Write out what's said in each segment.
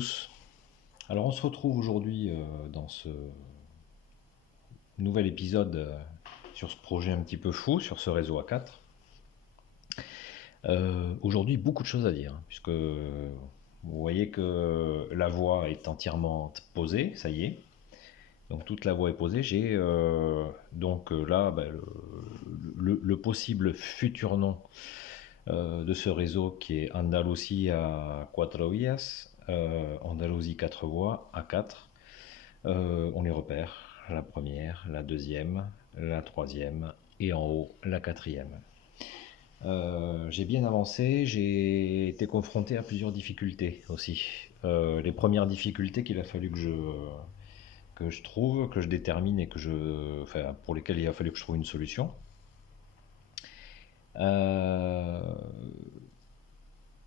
tous. Alors on se retrouve aujourd'hui dans ce nouvel épisode sur ce projet un petit peu fou, sur ce réseau A4. Aujourd'hui, beaucoup de choses à dire, puisque vous voyez que la voie est entièrement posée, ça y est. Donc toute la voie est posée. J'ai là le possible futur nom de ce réseau qui est Andalucía Cuatro Vías, Andalousie 4 voies, A4. On les repère, la première, la deuxième, la troisième et en haut la quatrième. J'ai bien avancé, j'ai été confronté à plusieurs difficultés aussi. Les premières difficultés qu'il a fallu que je trouve, que je détermine et pour lesquelles il a fallu que je trouve une solution.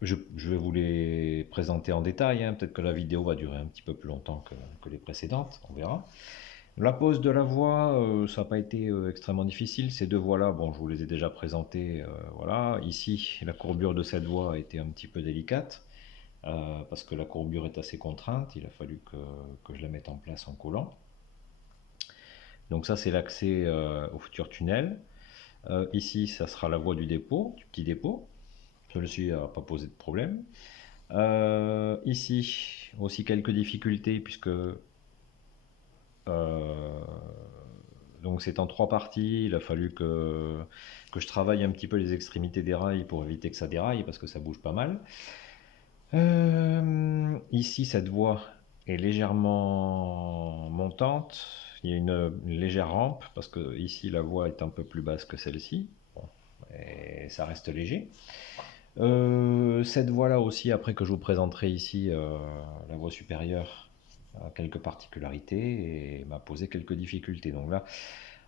Je vais vous les présenter en détail, hein. Peut-être que la vidéo va durer un petit peu plus longtemps que les précédentes, on verra. La pose de la voie, ça n'a pas été extrêmement difficile. Ces deux voies-là, bon, je vous les ai déjà présentées. Voilà. Ici, la courbure de cette voie a été un petit peu délicate, parce que la courbure est assez contrainte. Il a fallu que je la mette en place en collant. Donc ça, c'est l'accès au futur tunnel. Ici, ça sera la voie du dépôt, du petit dépôt. Celui-ci n'a pas posé de problème. Ici, aussi quelques difficultés, puisque donc c'est en trois parties. Il a fallu que je travaille un petit peu les extrémités des rails pour éviter que ça déraille, parce que ça bouge pas mal. Ici, cette voie est légèrement montante. Il y a une légère rampe, parce que ici la voie est un peu plus basse que celle-ci. Bon, et ça reste léger. Cette voie-là aussi, après que je vous présenterai ici la voie supérieure, a quelques particularités et m'a posé quelques difficultés. Donc là,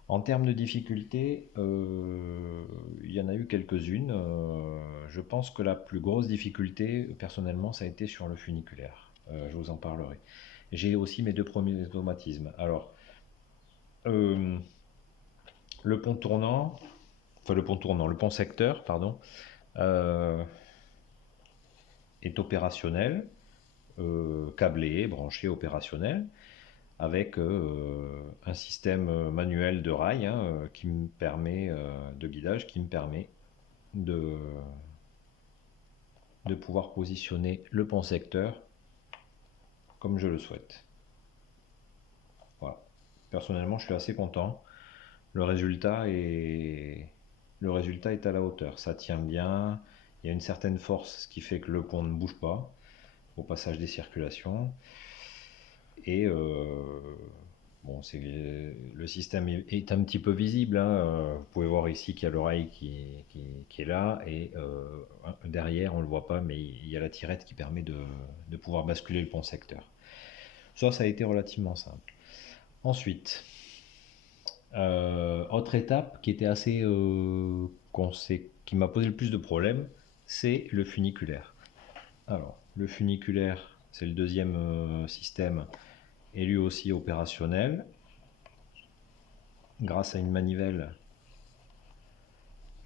en termes de difficultés, il y en a eu quelques-unes. Je pense que la plus grosse difficulté, personnellement, ça a été sur le funiculaire. Je vous en parlerai. J'ai aussi mes deux premiers automatismes. Alors, le pont tournant, le pont secteur, pardon, est opérationnel, câblé, branché, opérationnel, avec un système manuel de rail, hein, qui me permet, de guidage, qui me permet de pouvoir positionner le pont secteur comme je le souhaite. Voilà. Personnellement, je suis assez content. Le résultat est à la hauteur. Ça tient bien. Il y a une certaine force, ce qui fait que le pont ne bouge pas au passage des circulations. Et bon, le système est un petit peu visible, hein. Vous pouvez voir ici qu'il y a l'oreille qui est là, et derrière on ne le voit pas, mais il y a la tirette qui permet de pouvoir basculer le pont secteur. Ça a été relativement simple. Ensuite, autre étape qui était assez qui m'a posé le plus de problèmes, c'est le funiculaire. Alors, le funiculaire, c'est le deuxième système, est lui aussi opérationnel. Grâce à une manivelle,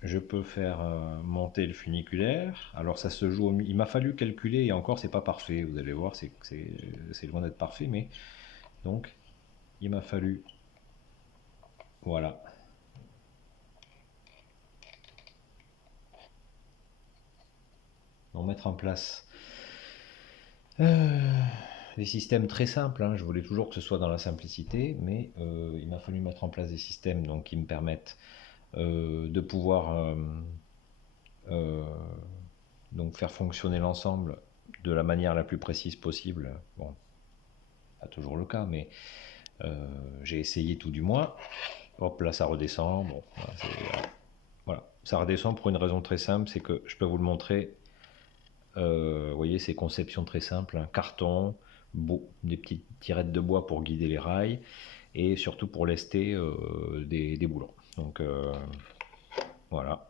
je peux faire monter le funiculaire. Alors ça se joue il m'a fallu calculer, et encore c'est pas parfait, vous allez voir, c'est loin d'être parfait, mais donc il m'a fallu, voilà, mettre en place des systèmes très simples, hein. Je voulais toujours que ce soit dans la simplicité, mais il m'a fallu mettre en place des systèmes donc, qui me permettent de pouvoir donc faire fonctionner l'ensemble de la manière la plus précise possible. Bon, pas toujours le cas, mais j'ai essayé tout du moins. Hop, là ça redescend. Bon, voilà, ça redescend pour une raison très simple, c'est que je peux vous le montrer. Vous voyez, ces conceptions très simples, un carton, des petites tirettes de bois pour guider les rails, et surtout pour lester des boulons. Donc voilà.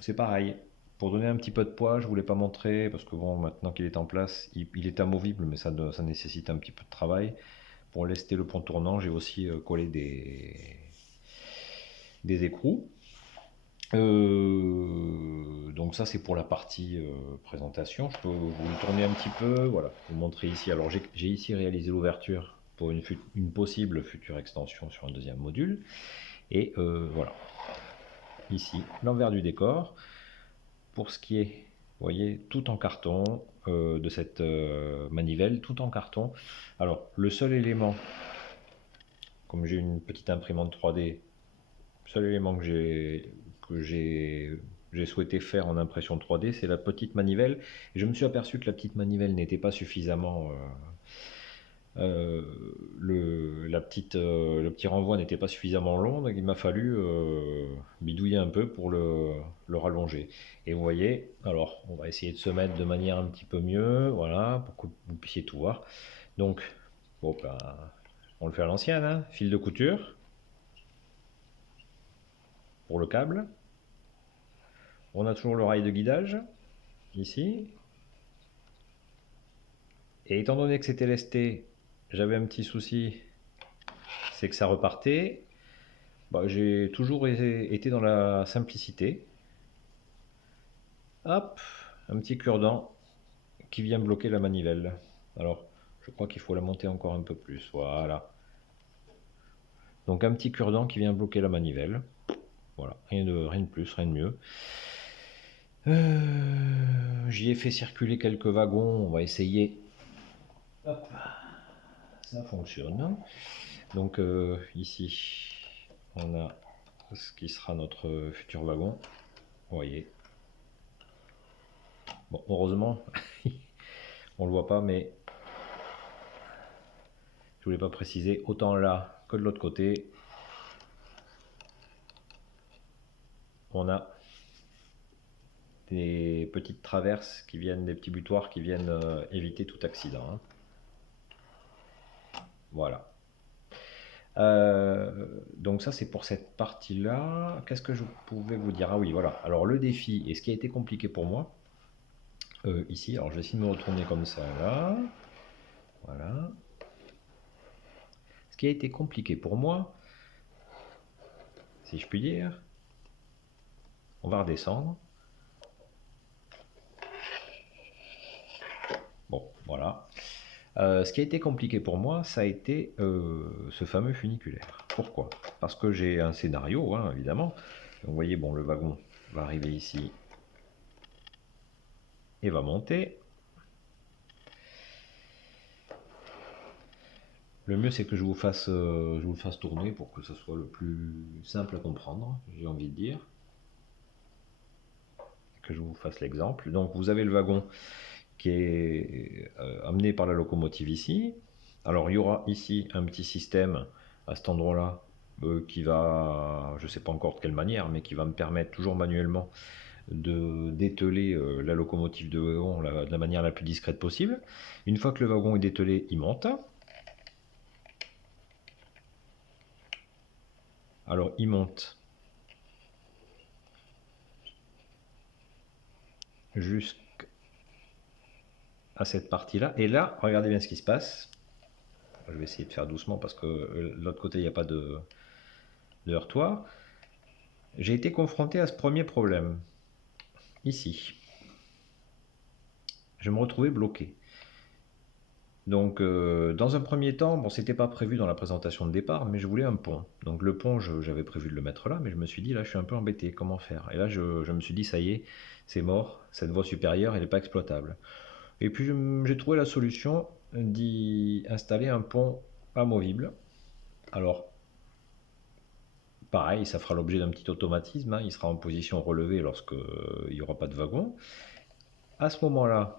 C'est pareil. Pour donner un petit peu de poids, je voulais pas montrer, parce que bon, maintenant qu'il est en place, il est amovible, mais ça nécessite un petit peu de travail. Pour lester le pont tournant, j'ai aussi collé des écrous. Donc ça c'est pour la partie présentation. Je peux vous le tourner un petit peu, voilà, vous montrer ici. Alors j'ai ici réalisé l'ouverture pour une possible future extension sur un deuxième module. Et voilà, ici l'envers du décor. Pour ce qui est, vous voyez, tout en carton, de cette manivelle, tout en carton. Alors le seul élément, comme j'ai une petite imprimante 3D, le seul élément que j'ai souhaité faire en impression 3D, c'est la petite manivelle. Et je me suis aperçu que la petite manivelle n'était pas suffisamment... le petit renvoi n'était pas suffisamment long, donc il m'a fallu bidouiller un peu pour le rallonger. Et vous voyez, alors on va essayer de se mettre de manière un petit peu mieux, voilà, pour que vous puissiez tout voir. Donc, bon, ben, on le fait à l'ancienne, hein, fil de couture pour le câble. On a toujours le rail de guidage, ici. Et étant donné que c'était lesté, j'avais un petit souci, c'est que ça repartait. Bah, j'ai toujours été dans la simplicité. Hop, un petit cure-dent qui vient bloquer la manivelle. Alors, je crois qu'il faut la monter encore un peu plus, voilà. Donc un petit cure-dent qui vient bloquer la manivelle. Voilà, rien de plus, rien de mieux. J'y ai fait circuler quelques wagons, on va essayer. Hop, ça fonctionne. Donc ici, on a ce qui sera notre futur wagon. Vous voyez. Bon, heureusement, on le voit pas, mais je voulais pas préciser, autant là que de l'autre côté, on a des petites traverses qui viennent, des petits butoirs qui viennent éviter tout accident. Hein. Voilà. Donc ça c'est pour cette partie-là. Qu'est-ce que je pouvais vous dire? Ah oui, voilà. Alors le défi, et ce qui a été compliqué pour moi, ici, alors je vais essayer de me retourner comme ça, là. Voilà. Ce qui a été compliqué pour moi, si je puis dire, on va redescendre. Bon, voilà. Ce qui a été compliqué pour moi, ça a été ce fameux funiculaire. Pourquoi? Parce que j'ai un scénario, hein, évidemment. Donc, vous voyez, bon, le wagon va arriver ici et va monter. Le mieux, c'est que je vous le fasse tourner pour que ce soit le plus simple à comprendre, j'ai envie de dire. Que je vous fasse l'exemple. Donc, vous avez le wagon qui est amené par la locomotive ici. Alors il y aura ici un petit système à cet endroit-là qui va, je ne sais pas encore de quelle manière, mais qui va me permettre toujours manuellement de dételer la locomotive de wagon de la manière la plus discrète possible. Une fois que le wagon est dételé, il monte. Alors il monte jusqu'à cette partie-là. Et là, regardez bien ce qui se passe. Je vais essayer de faire doucement parce que de l'autre côté, il n'y a pas de heurtoir. J'ai été confronté à ce premier problème. Ici. Je me retrouvais bloqué. Donc, dans un premier temps, bon, c'était pas prévu dans la présentation de départ, mais je voulais un pont. Donc, le pont, j'avais prévu de le mettre là, mais je me suis dit, là, je suis un peu embêté, comment faire? Et là, je me suis dit, ça y est, c'est mort, cette voie supérieure, elle n'est pas exploitable. Et puis, j'ai trouvé la solution d'y installer un pont amovible. Alors, pareil, ça fera l'objet d'un petit automatisme, hein, il sera en position relevée lorsqu'il n'y aura pas de wagon. À ce moment-là,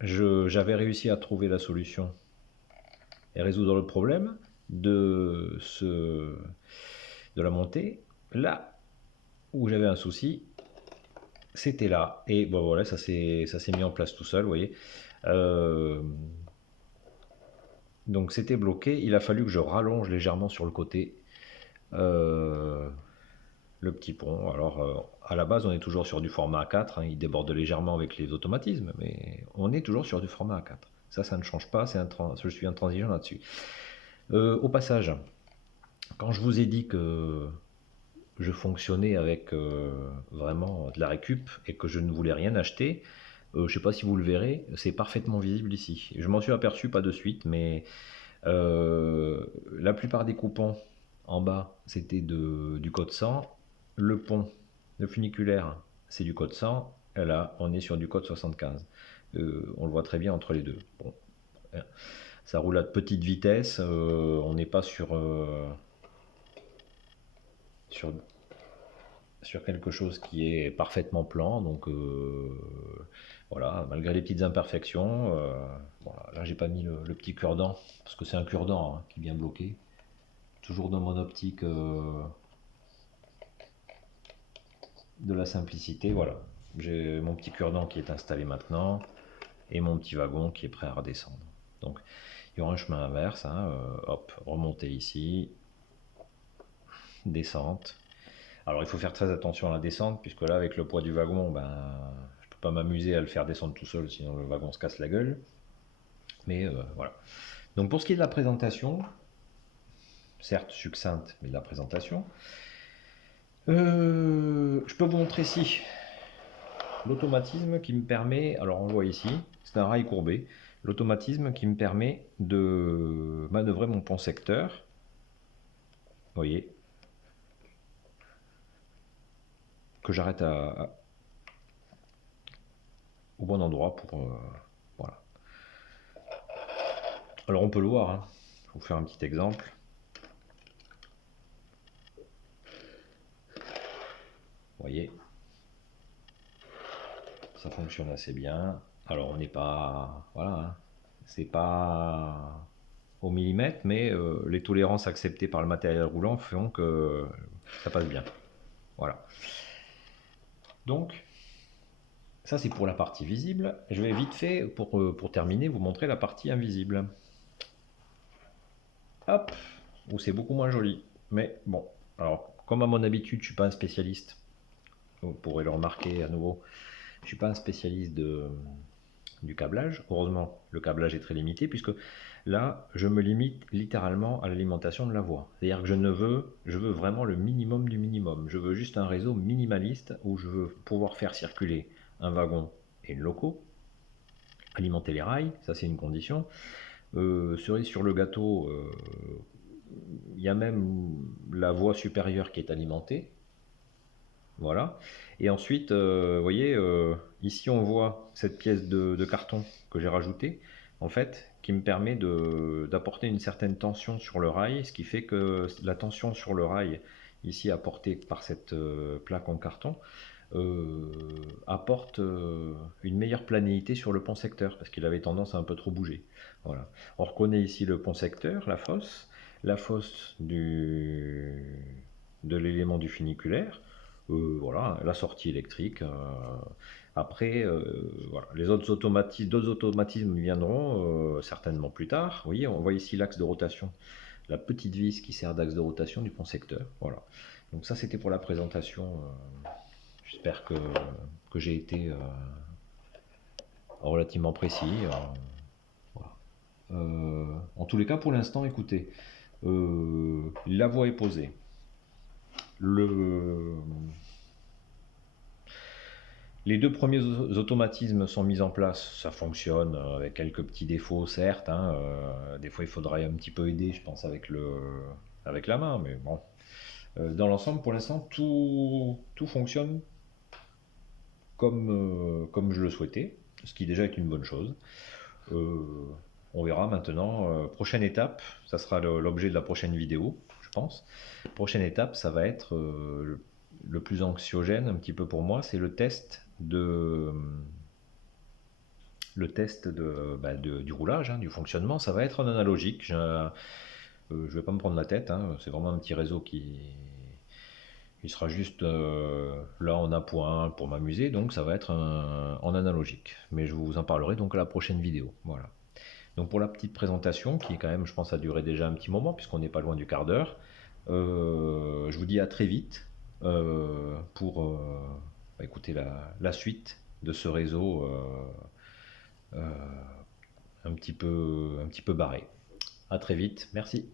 j'avais réussi à trouver la solution et résoudre le problème de la montée. Là où j'avais un souci, c'était là. Et bon voilà, ça s'est mis en place tout seul, vous voyez. Donc c'était bloqué. Il a fallu que je rallonge légèrement sur le côté le petit pont. Alors à la base, on est toujours sur du format A4. Hein, il déborde légèrement avec les automatismes, mais on est toujours sur du format A4. Ça ne change pas. Je suis intransigeant là-dessus. Au passage, quand je vous ai dit que je fonctionnais avec vraiment de la récup et que je ne voulais rien acheter, je ne sais pas si vous le verrez, c'est parfaitement visible ici. Je m'en suis aperçu pas de suite, mais la plupart des coupons en bas, c'était du code 100. Le pont, le funiculaire, c'est du code 100. Et là, on est sur du code 75. On le voit très bien entre les deux. Bon, ça roule à petite vitesse. On n'est pas sur, sur quelque chose qui est parfaitement plan. Donc voilà, malgré les petites imperfections. Voilà, là, j'ai pas mis le petit cure-dent parce que c'est un cure-dent hein, qui vient bloquer. Toujours dans mon optique de la simplicité, voilà. J'ai mon petit cure-dent qui est installé maintenant et mon petit wagon qui est prêt à redescendre. Donc il y aura un chemin inverse, hein, hop, remonter ici, descente. Alors il faut faire très attention à la descente puisque là avec le poids du wagon, ben, je peux pas m'amuser à le faire descendre tout seul sinon le wagon se casse la gueule. Mais voilà. Donc pour ce qui est de la présentation, certes succincte, mais de la présentation, je peux vous montrer ici l'automatisme qui me permet, alors on le voit ici, c'est un rail courbé, l'automatisme qui me permet de manœuvrer mon pont secteur. Vous voyez, que j'arrête au bon endroit pour voilà. Alors on peut le voir, hein. Je vais vous faire un petit exemple. Vous voyez, ça fonctionne assez bien. Alors on n'est pas, voilà, hein. C'est pas au millimètre, mais les tolérances acceptées par le matériel roulant font que ça passe bien. Voilà. Donc, ça c'est pour la partie visible. Je vais vite fait, pour terminer, vous montrer la partie invisible. Hop, où c'est beaucoup moins joli. Mais bon, alors, comme à mon habitude, je ne suis pas un spécialiste. Vous pourrez le remarquer à nouveau. Je ne suis pas un spécialiste du câblage. Heureusement, le câblage est très limité puisque là, je me limite littéralement à l'alimentation de la voie. C'est-à-dire que je veux vraiment le minimum du minimum. Je veux juste un réseau minimaliste où je veux pouvoir faire circuler un wagon et une loco, alimenter les rails, ça c'est une condition. Cerise sur le gâteau, il y a même la voie supérieure qui est alimentée. Voilà. Et ensuite, vous voyez, ici on voit cette pièce de carton que j'ai rajoutée, en fait, qui me permet d'apporter une certaine tension sur le rail, ce qui fait que la tension sur le rail, ici apportée par cette plaque en carton, apporte une meilleure planéité sur le pont secteur, parce qu'il avait tendance à un peu trop bouger. Voilà. On reconnaît ici le pont secteur, la fosse de l'élément du funiculaire, voilà, la sortie électrique. Après, voilà, les autres automatismes, d'autres automatismes viendront certainement plus tard. Vous voyez, on voit ici l'axe de rotation, la petite vis qui sert d'axe de rotation du pont secteur. Voilà. Donc ça, c'était pour la présentation. J'espère que j'ai été relativement précis. Voilà. En tous les cas, pour l'instant, écoutez, la voie est posée. Les deux premiers automatismes sont mis en place, ça fonctionne avec quelques petits défauts certes, hein, des fois il faudrait un petit peu aider je pense avec la main, mais bon. Dans l'ensemble pour l'instant tout fonctionne comme je le souhaitais, ce qui déjà est une bonne chose. On verra maintenant, prochaine étape, ça sera l'objet de la prochaine vidéo je pense. Prochaine étape ça va être le plus anxiogène un petit peu pour moi, c'est le test du roulage, hein, du fonctionnement. Ça va être en analogique. Je ne vais pas me prendre la tête, hein, c'est vraiment un petit réseau qui sera juste là en appoint pour m'amuser, donc ça va être en analogique. Mais je vous en parlerai donc à la prochaine vidéo. Voilà. Donc pour la petite présentation, qui est quand même, je pense, a duré déjà un petit moment, puisqu'on n'est pas loin du quart d'heure, je vous dis à très vite pour écouter la suite de ce réseau un petit peu barré. À très vite, merci.